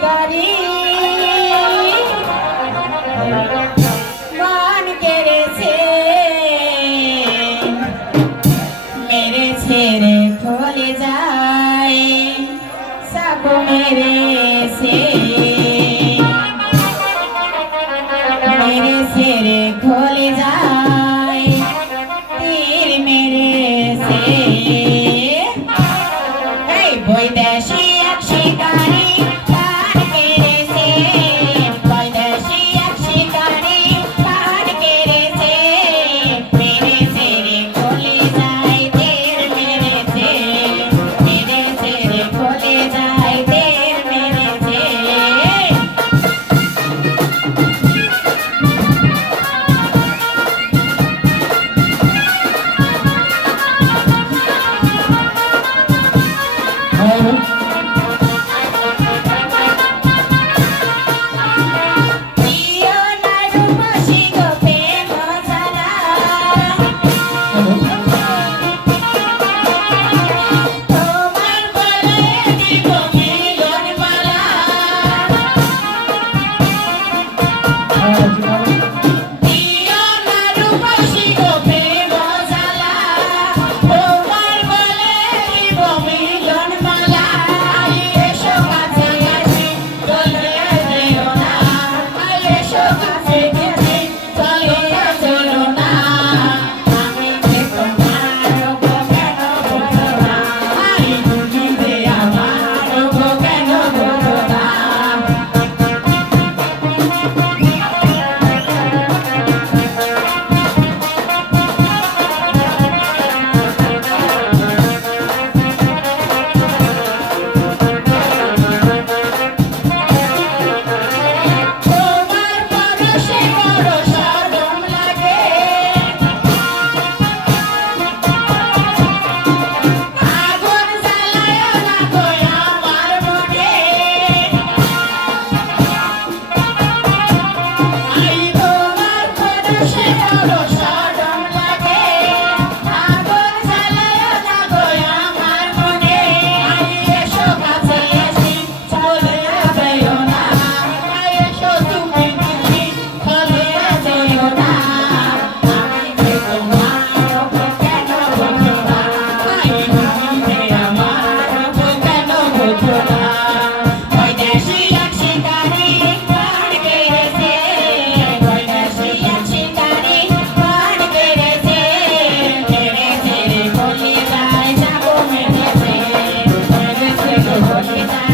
শিকারি মান কেড়েছে মেরে ছেড়ে খলে যায় সাকো মেরেছে মেরে ছেড়ে খলে যায় তীর মেরেছে এই বৈদেশি এক শিকারি প্রাণ কেড়েছে বৈদেশি এক শিকারি প্রাণ কেড়েছে মেরেছে রে খলে যায় তীর মেরেছে মেরেছে রে খলে যায় তীর মেরেছে Bye.